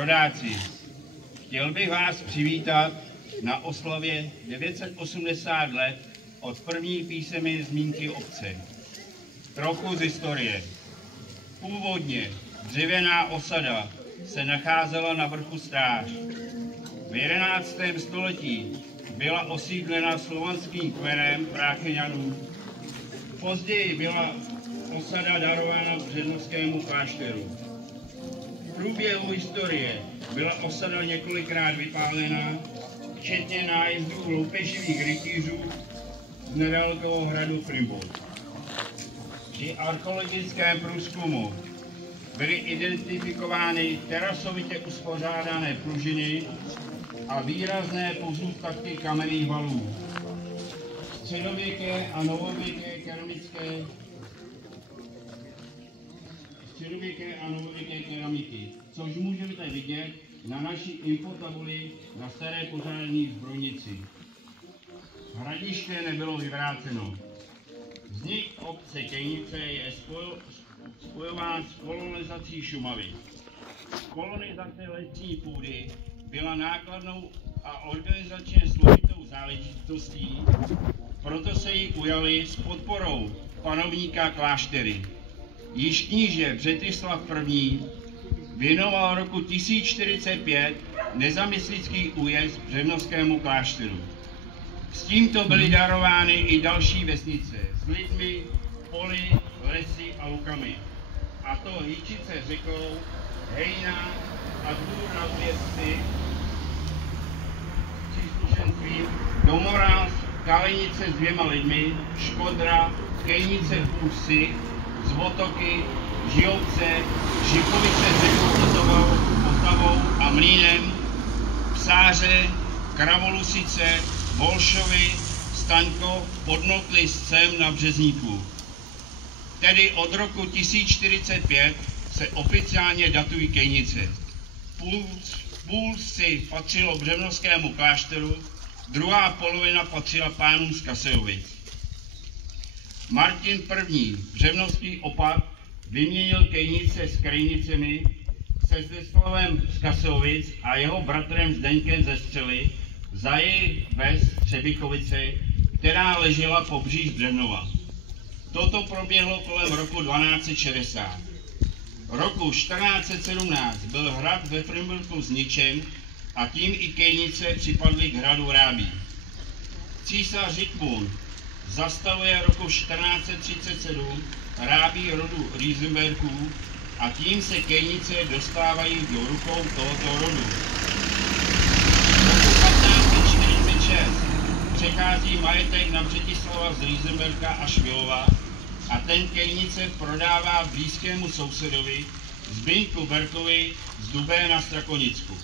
Rodáci, chtěl bych vás přivítat na oslavě 980 let od první písemné zmínky obce. Trochu z historie. Původně dřevěná osada se nacházela na vrchu Stráž. V 11. století byla osídlena slovanským kmenem Prácheňanů. Později byla osada darována Břevnovskému klášteru. V průběhu historie byla osada několikrát vypálena, včetně nájezdů loupeživých rytířů z nedalekého hradu Fribourg. Při archeologickém průzkumu byly identifikovány terasovitě uspořádané pružiny a výrazné pozůstatky kamenných valů. Středověké a novověké keramiky, což můžete vidět na naší infotabuli na staré požární zbrojnici. Hradiště nebylo vyvráceno. Vznik obce Kejnice je spojován s kolonizací Šumavy. Kolonizace lesní půdy byla nákladnou a organizačně složitou záležitostí, proto se jí ujali s podporou panovníka kláštery. Již kníže Břetislav I. věnoval roku 1045 nezamyslický újezd Břevnovskému klášteru. S tímto byly darovány i další vesnice s lidmi, poli, lesy a lukami. A to Hýčice řekou, Hejna a Dvůr na Zvěsty, příslušenstvím, Domoráz, Kalenice s 2 lidmi, Škodra, Kejnice Pusy, Zvotoky, Žijovce, Žipovice s řekou Vltavou a Mlýnem, Psáře, Kravolusice, Volšovy, Staňkov, Podnotly s Cem na Březníku. Tedy od roku 1045 se oficiálně datují Kejnice. Půl si patřilo Břevnovskému klášteru, druhá polovina patřila pánům z Kasejovic. Martin I. Břevnovský opat vyměnil Kejnice s Krejnicemi se Zdeslavem z Kasejovic a jeho bratrem Zdeňkem ze Střely za jejich ves Třebichovice, která ležela poblíž Břevnova. Toto proběhlo kolem roku 1260. Roku 1417 byl hrad ve Frimburku zničen a tím i Kejnice připadly k hradu Rábí. Císař Zikmund zastavuje roku 1437 Rábí rodu Riesenbergů a tím se Kejnice dostávají do rukou tohoto rodu. Roku 1546 přechází majetek na Břetislava z Riesenberga a Švilova a ten Kejnice prodává blízkému sousedovi Zbyňku Berkovi z Dubé na Strakonicku.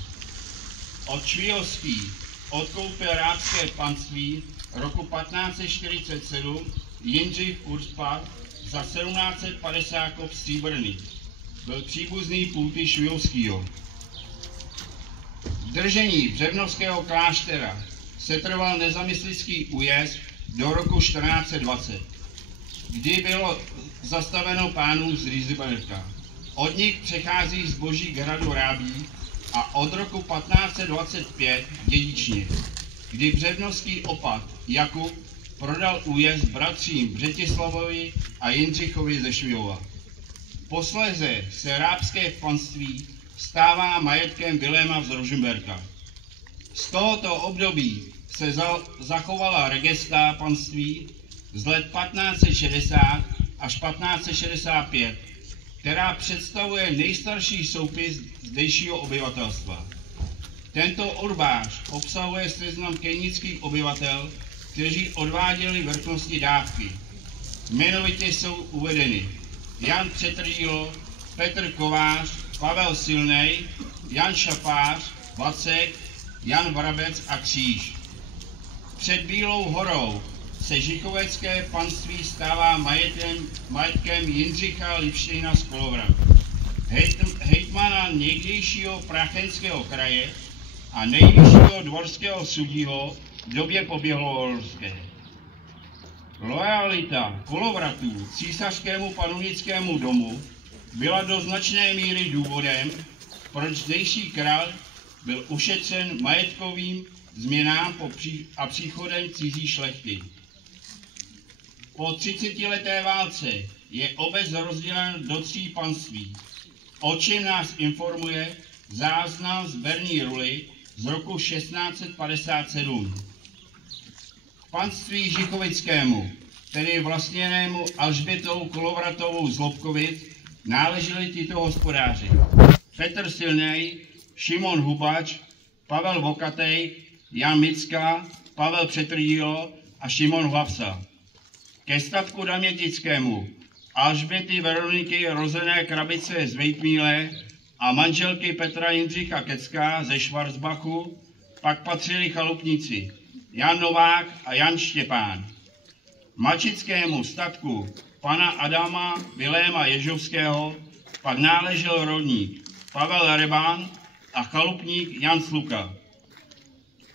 Od Švíhovský odkoupil rábské panství roku 1547 Jindřich Urspach za 1750 kop stříbrný. Byl příbuzný půty Švíhovského. V držení Břevnovského kláštera setrval nezamyslický újezd do roku 1420, kdy bylo zastaveno pánů z Riesenberga. Od nich přechází zboží k hradu Rábí a od roku 1525 dědičně, kdy břevnovský opat Jakub prodal újezd bratřím Břetislavovi a Jindřichovi ze Švihova. Posléze se rábské panství stává majetkem Viléma z Rožmberka. Z tohoto období se zachovala regesta panství z let 1560 až 1565, která představuje nejstarší soupis zdejšího obyvatelstva. Tento urbář obsahuje seznam kejnických obyvatel, kteří odváděli vrchnosti dávky. Jmenovitě jsou uvedeny Jan Přetržílo, Petr Kovář, Pavel Silnej, Jan Šapář, Vacek, Jan Vrabec a Kříž. Před Bílou horou se Žichovecké panství stává majetkem Jindřicha Lipštejna z Kolovrat, hejtmana někdejšího Prachenského kraje a nejvyššího dvorského sudího v době poběhlohorské. Loajalita Kolovratů císařskému panovnickému domu byla do značné míry důvodem, proč zdejší král byl ušetřen majetkovým změnám a příchodem cizí šlechty. Po 30leté válce je obec rozdělena do 3 panství, o čem nás informuje záznam z Berní ruly z roku 1657. K panství Žichovickému, tedy vlastněnému Alžbětou Kolovratovou z Lobkovic, náleželi tyto hospodáři: Petr Silnej, Šimon Hubač, Pavel Vokatej, Jan Micka, Pavel Přetrdílo a Šimon Hlavsa. Ke statku Damětickému Alžběty Veroniky rozené Krabice z Vejtmíle a manželky Petra Jindřicha Kecka ze Švarcbachu pak patřili chalupníci Jan Novák a Jan Štěpán. Mačickému statku pana Adama Viléma Ježovského pak náležel rolník Pavel Rebán a chalupník Jan Sluka.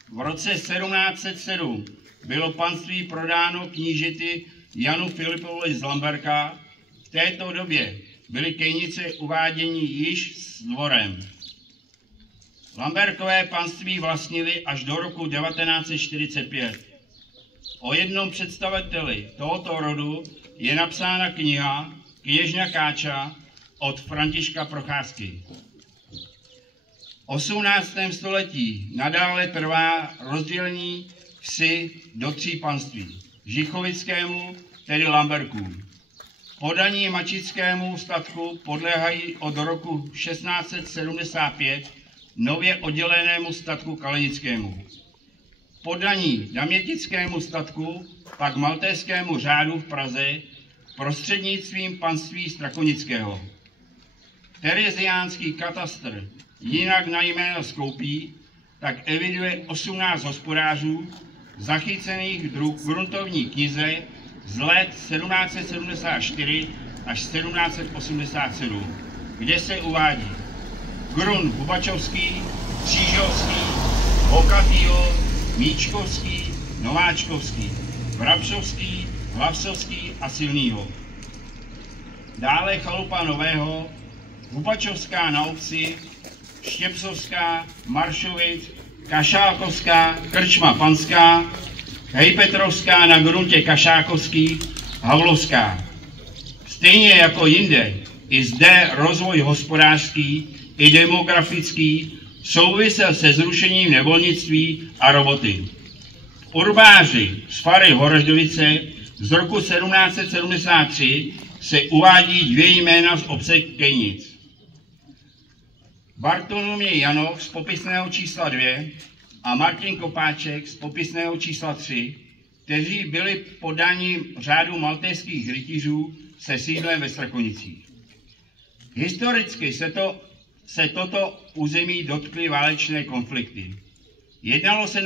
V roce 1707 bylo panství prodáno knížeti Janu Filipovi z Lamberka. V této době byly Kejnice uváděni již s dvorem. Lamberkové panství vlastnili až do roku 1945. O jednom představiteli tohoto rodu je napsána kniha Kněžna Káča od Františka Procházky. V 18. století nadále trvá rozdělení vsi do 3 panství. Žichovickému, tedy Lamberkům. Podaní Mačickému statku podléhají od roku 1675 nově oddělenému statku Kalenickému. Podaní Damětickému statku pak Maltézskému řádu v Praze prostřednictvím panství Strakonického. Tereziánský katastr, jinak na jméno Skoupí, tak eviduje 18 hospodářů zachycených v gruntovní knize z let 1774 až 1787, kde se uvádí Grun Hubačovský, Křížovský, Vokatýho, Míčkovský, Nováčkovský, Vrabšovský, Hlavsovský a Silnýho. Dále chalupa Nového, Hubačovská na obci, Štěpsovská, Maršovic, Kašákovská, Krčma Panská, Hejpetrovská na gruntě Kašákovský, Havlovská. Stejně jako jinde, i zde rozvoj hospodářský i demografický souvisel se zrušením nevolnictví a roboty. V urbáři z fary Horaždovice z roku 1773 se uvádí 2 jména z obce Kejnic. Bartoloměj Janov z popisného čísla 2 a Martin Kopáček z popisného čísla 3, kteří byli podáni řádu maltézských rytířů se sídlem ve Strakonicích. Historicky se toto území dotkly válečné konflikty. Jednalo se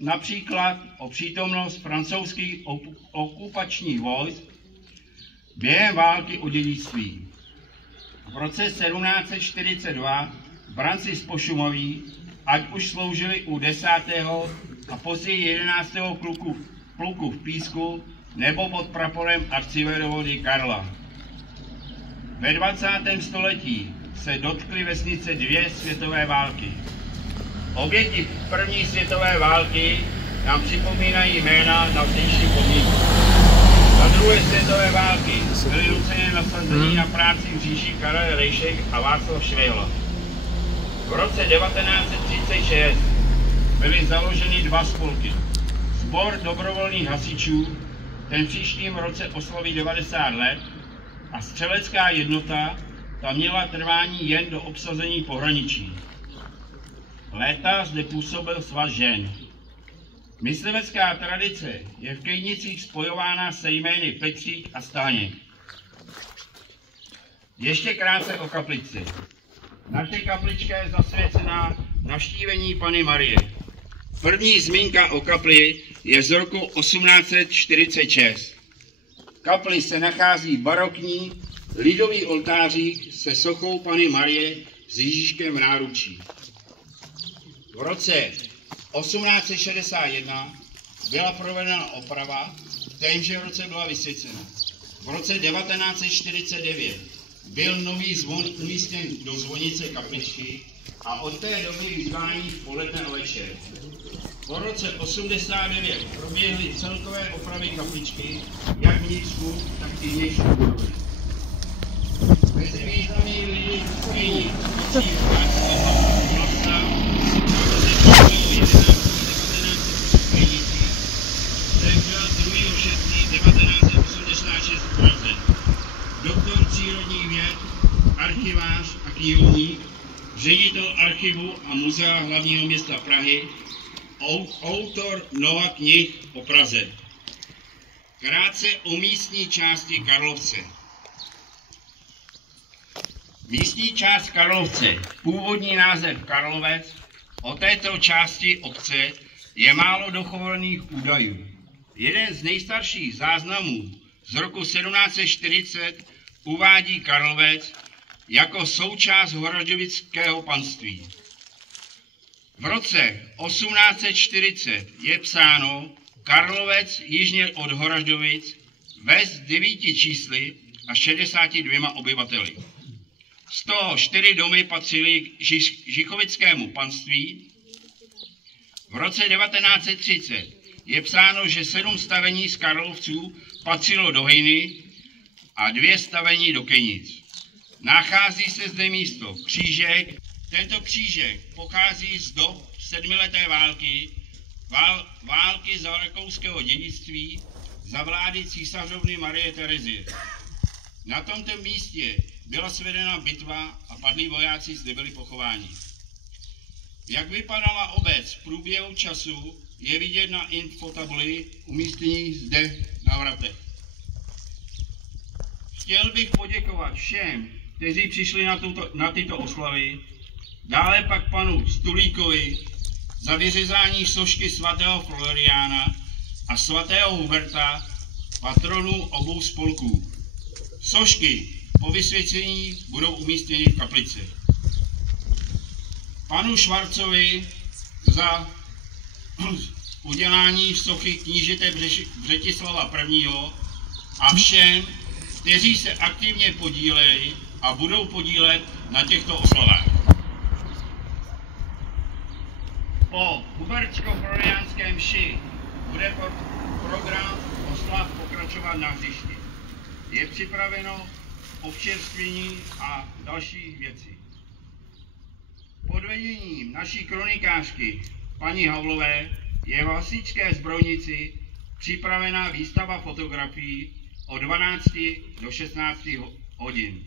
například o přítomnost francouzských okupačních vojsk během války o dědictví. V roce 1742 branci z Pošumoví, ať už sloužili u 10. a později 11. pluku v Písku nebo pod praporem arcivévody Karla. Ve 20. století se dotkly vesnice 2 světové války. Oběti první světové války nám připomínají jména na vnějším pomníku. Za druhé světové války byly nuceně nasazení na práci v říši Karel Rejšek a Václav Švehla. V roce 1936 byly založeny 2 spolky. Sbor dobrovolných hasičů, ten příštím roce oslaví 90 let, a střelecká jednota, ta měla trvání jen do obsazení pohraničí. Léta zde působil svaz žen. Myslivecká tradice je v Kejnicích spojována se jmény Petřík a Stáněk. Ještě krátce o kaplici. Naše kaplička je zasvěcená navštívení Panny Marie. První zmínka o kapli je z roku 1846. V kapli se nachází barokní lidový oltářík se sochou Panny Marie s Ježíškem v náručí. V roce 1861 byla provedena oprava, v témže roce byla vysvěcena. V roce 1949 byl nový zvon umístěn do zvonice kapličky a od té doby vyzvání v poledne a večer. Po roce 89 proběhly celkové opravy kapličky, jak vnitřku, tak i vnější budovy. Mezi významnými lidi Kyní patří Vlasta, zemřel 2. srpna 1986 v Praze. Doktor přírodních věd, archivář a knihovník, ředitel archivu a muzea hlavního města Prahy, autor mnoha knih o Praze. Krátce o místní části Karlovce. Místní část Karlovce, původní název Karlovec, o této části obce je málo dochovaných údajů. Jeden z nejstarších záznamů z roku 1740 uvádí Karlovec jako součást Horažovického panství. V roce 1840 je psáno Karlovec jižně od Horažovic, ves 9 čísly a 62 obyvateli. Z toho 4 domy patřily k Žichovickému panství. V roce 1930 je psáno, že 7 stavení z Karlovců patřilo do Hejny a 2 stavení do Kenic. Nachází se zde místo křížek. Tento křížek pochází z dob sedmileté války, války za rakouského dědictví za vlády císařovny Marie Terezie. Na tomto místě byla svedena bitva a padlí vojáci zde byli pochováni. Jak vypadala obec v průběhu času, je vidět na infotabuli umístění zde na vratech. Chtěl bych poděkovat všem, kteří přišli na tyto oslavy, dále pak panu Stulíkovi za vyřezání sošky svatého Floriána a svatého Huberta, patronů obou spolků. Sošky po vysvěcení budou umístěny v kaplici. Panu Švarcovi za udělání sochy knížete Břetislava I. a všem, kteří se aktivně podíleli a budou podílet na těchto oslavách. Po hubertsko-floriánském mši bude program oslav pokračovat na hřišti. Je připraveno občerstvení a další věci. Pod vedením naší kronikářky paní Havlové je v Hasičské zbrojnici připravená výstava fotografií od 12 do 16 hodin.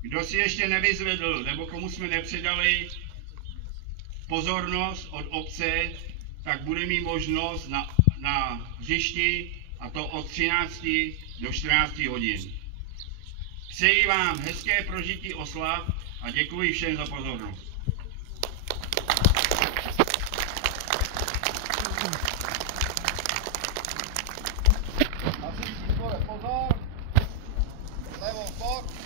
Kdo si ještě nevyzvedl, nebo komu jsme nepředali pozornost od obce, tak bude mít možnost na hřišti, a to od 13 do 14 hodin. Přeji vám hezké prožití oslav a děkuji všem za pozornost. Pozor, levou bok.